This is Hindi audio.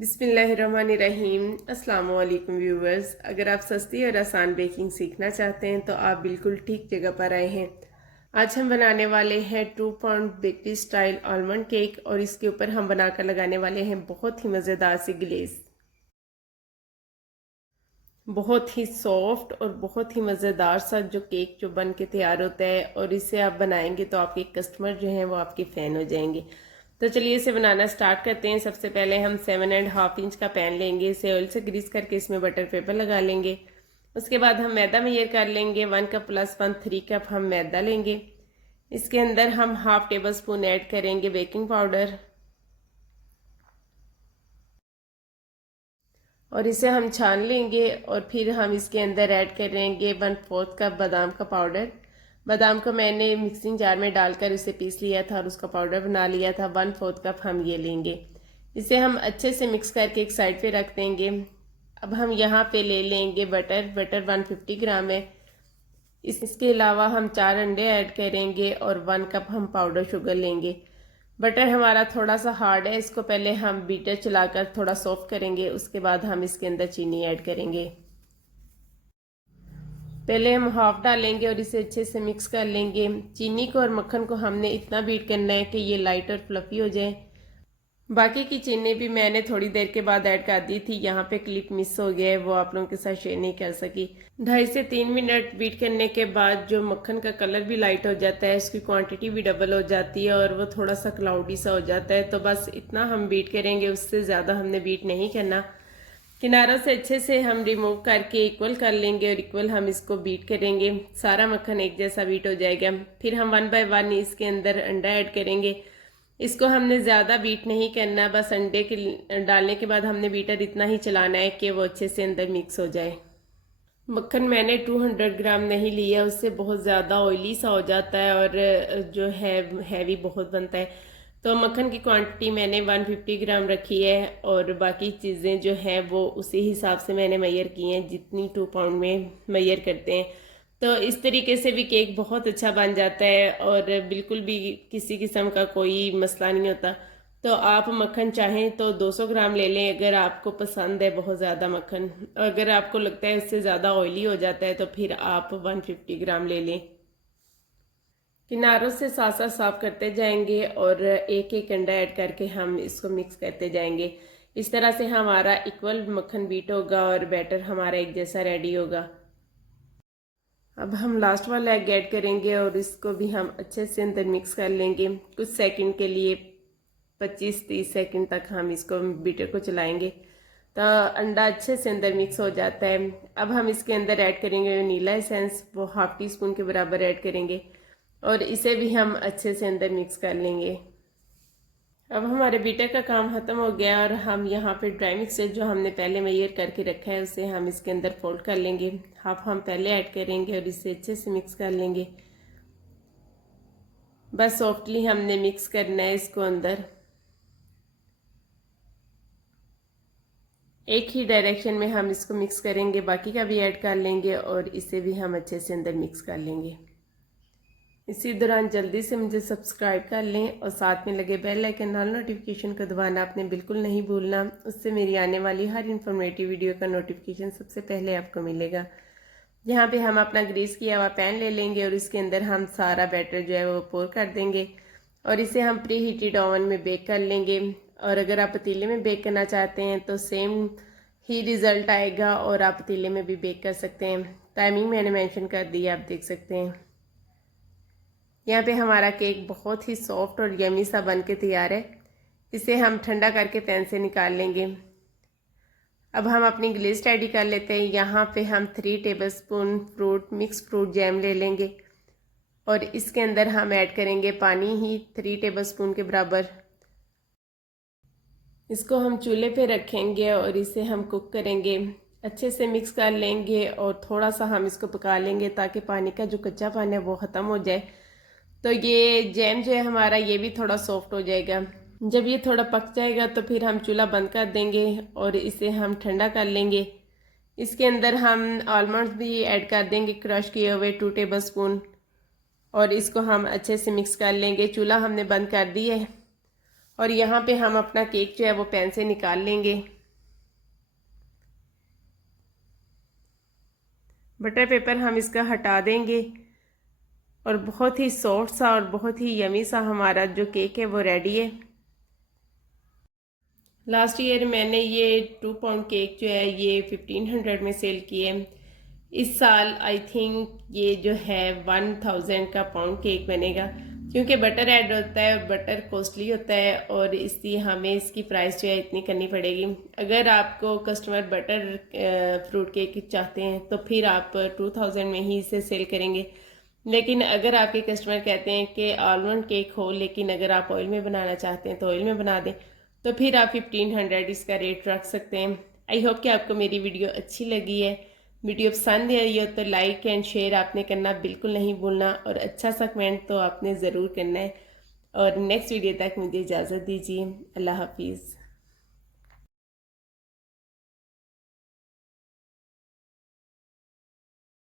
बिस्मिल्लाहिर्रहमानिर्रहीम। अस्सलाम वालेकुम व्यूवर्स। अगर आप सस्ती और आसान बेकिंग सीखना चाहते हैं तो आप बिल्कुल ठीक जगह पर आए हैं। आज हम बनाने वाले हैं 2 pound bakery style almond cake और इसके ऊपर हम बनाकर लगाने वाले हैं बहुत ही मज़ेदार सी ग्लेज़। बहुत ही सॉफ्ट और बहुत ही मज़ेदार सा जो केक जो बन के तैयार होता है और इसे आप बनाएंगे तो आपके कस्टमर जो हैं वो आपके फ़ैन हो जाएंगे। तो चलिए इसे बनाना स्टार्ट करते हैं। सबसे पहले हम 7.5 इंच का पैन लेंगे, इसे ऑयल से ग्रीस करके इसमें बटर पेपर लगा लेंगे। उसके बाद हम मैदा मेजर कर लेंगे। 1 कप प्लस 3 कप हम मैदा लेंगे। इसके अंदर हम हाफ टेबल स्पून ऐड करेंगे बेकिंग पाउडर और इसे हम छान लेंगे और फिर हम इसके अंदर ऐड करेंगे 1/4 कप बादाम का पाउडर। बादाम को मैंने मिक्सिंग जार में डालकर उसे पीस लिया था और उसका पाउडर बना लिया था। 1/4 कप हम ये लेंगे। इसे हम अच्छे से मिक्स करके एक साइड पे रख देंगे। अब हम यहाँ पे ले लेंगे बटर 150 ग्राम है। इसके अलावा हम 4 अंडे ऐड करेंगे और 1 कप हम पाउडर शुगर लेंगे। बटर हमारा थोड़ा सा हार्ड है, इसको पहले हम बीटर चलाकर थोड़ा सॉफ्ट करेंगे, उसके बाद हम इसके अंदर चीनी ऐड करेंगे। पहले हम हाफ डालेंगे और इसे अच्छे से मिक्स कर लेंगे। चीनी को और मक्खन को हमने इतना बीट करना है कि ये लाइट और फ्लफी हो जाए। बाकी की चीनी भी मैंने थोड़ी देर के बाद ऐड कर दी थी। यहाँ पे क्लिप मिस हो गया है, वो आप लोगों के साथ शेयर नहीं कर सकी। 2.5 से 3 मिनट बीट करने के बाद जो मक्खन का कलर भी लाइट हो जाता है, उसकी क्वांटिटी भी डबल हो जाती है और वो थोड़ा सा क्लाउडी सा हो जाता है। तो बस इतना हम बीट करेंगे, उससे ज़्यादा हमने बीट नहीं करना। किनारों से अच्छे से हम रिमूव करके इक्वल कर लेंगे और इक्वल हम इसको बीट करेंगे। सारा मक्खन एक जैसा बीट हो जाएगा। फिर हम 1 बाय 1 इसके अंदर अंडा ऐड करेंगे। इसको हमने ज़्यादा बीट नहीं करना, बस अंडे के डालने के बाद हमने बीटर इतना ही चलाना है कि वो अच्छे से अंदर मिक्स हो जाए। मक्खन मैंने 200 ग्राम नहीं लिया, उससे बहुत ज़्यादा ऑयली सा हो जाता है और जो है हैवी बहुत बनता है। तो मक्खन की क्वांटिटी मैंने 150 ग्राम रखी है और बाकी चीज़ें जो हैं वो उसी हिसाब से मैंने मेजर की हैं जितनी 2 पाउंड में मेजर करते हैं। तो इस तरीके से भी केक बहुत अच्छा बन जाता है और बिल्कुल भी किसी किस्म का कोई मसला नहीं होता। तो आप मक्खन चाहें तो 200 ग्राम ले लें अगर आपको पसंद है बहुत ज़्यादा मक्खन। अगर आपको लगता है इससे ज़्यादा ऑयली हो जाता है तो फिर आप 150 ग्राम ले लें। किनारों से साथ साथ साफ करते जाएंगे और एक एक अंडा ऐड करके हम इसको मिक्स करते जाएंगे। इस तरह से हमारा इक्वल मक्खन बीट होगा और बैटर हमारा एक जैसा रेडी होगा। अब हम लास्ट वाला एग ऐड करेंगे और इसको भी हम अच्छे से अंदर मिक्स कर लेंगे। कुछ सेकंड के लिए 25-30 सेकंड तक हम इसको बीटर को चलाएंगे तो अंडा अच्छे से अंदर मिक्स हो जाता है। अब हम इसके अंदर ऐड करेंगे वनीला एसेंस, वो हाफ टी स्पून के बराबर ऐड करेंगे और इसे भी हम अच्छे से अंदर मिक्स कर लेंगे। अब हमारे बीटर का काम ख़त्म हो गया और हम यहाँ पे ड्राई मिक्सचर जो हमने पहले मेजर करके रखा है उसे हम इसके अंदर फोल्ड कर लेंगे। हाफ हम पहले ऐड करेंगे और इसे अच्छे से मिक्स कर लेंगे। बस सॉफ्टली हमने मिक्स करना है इसको अंदर। एक ही डायरेक्शन में हम इसको मिक्स करेंगे, बाकी का भी ऐड कर लेंगे और इसे भी हम अच्छे से अंदर मिक्स कर लेंगे। इसी दौरान जल्दी से मुझे सब्सक्राइब कर लें और साथ में लगे बेल आइकन ऑल नोटिफिकेशन को दबाना आपने बिल्कुल नहीं भूलना। उससे मेरी आने वाली हर इन्फॉर्मेटिव वीडियो का नोटिफिकेशन सबसे पहले आपको मिलेगा। यहाँ पे हम अपना ग्रीस किया हुआ पैन ले लेंगे और इसके अंदर हम सारा बैटर जो है वो पोर कर देंगे और इसे हम प्री हीटेड ओवन में बेक कर लेंगे। और अगर आप पतीले में बेक करना चाहते हैं तो सेम ही रिज़ल्ट आएगा और आप पतीले में भी बेक कर सकते हैं। टाइमिंग मैंने मेंशन कर दी है, आप देख सकते हैं। यहाँ पे हमारा केक बहुत ही सॉफ्ट और यमी सा बन के तैयार है। इसे हम ठंडा करके पैन से निकाल लेंगे। अब हम अपनी ग्लेज़ रेडी कर लेते हैं। यहाँ पे हम 3 टेबलस्पून मिक्स फ्रूट जैम ले लेंगे और इसके अंदर हम ऐड करेंगे पानी ही 3 टेबलस्पून के बराबर। इसको हम चूल्हे पे रखेंगे और इसे हम कुक करेंगे। अच्छे से मिक्स कर लेंगे और थोड़ा सा हम इसको पका लेंगे ताकि पानी का जो कच्चा पानी है वो ख़त्म हो जाए। तो ये जैम जो है हमारा ये भी थोड़ा सॉफ्ट हो जाएगा। जब ये थोड़ा पक जाएगा तो फिर हम चूल्हा बंद कर देंगे और इसे हम ठंडा कर लेंगे। इसके अंदर हम आलमंड्स भी ऐड कर देंगे, क्रश किए हुए 2 टेबलस्पून, और इसको हम अच्छे से मिक्स कर लेंगे। चूल्हा हमने बंद कर दिया है और यहाँ पे हम अपना केक जो है वो पैन से निकाल लेंगे। बटर पेपर हम इसका हटा देंगे और बहुत ही सॉफ्ट सा और बहुत ही यमी सा हमारा जो केक है वो रेडी है। लास्ट ईयर मैंने ये 2 पाउंड केक जो है ये 1500 में सेल किए। इस साल आई थिंक ये जो है 1000 का पाउंड केक बनेगा, क्योंकि बटर ऐड होता है और बटर कॉस्टली होता है और इसलिए हमें इसकी प्राइस जो है इतनी करनी पड़ेगी। अगर आपको कस्टमर बटर फ्रूट केक चाहते हैं तो फिर आप 2000 में ही इसे सेल करेंगे, लेकिन अगर आपके कस्टमर कहते हैं कि आलमंड केक हो लेकिन अगर आप ऑयल में बनाना चाहते हैं तो ऑयल में बना दें, तो फिर आप 1500 इसका रेट रख सकते हैं। आई होप कि आपको मेरी वीडियो अच्छी लगी है। वीडियो पसंद आई हो तो लाइक एंड शेयर आपने करना बिल्कुल नहीं भूलना और अच्छा सा कमेंट तो आपने ज़रूर करना है। और नेक्स्ट वीडियो तक मुझे इजाज़त दीजिए। अल्लाह हाफिज़।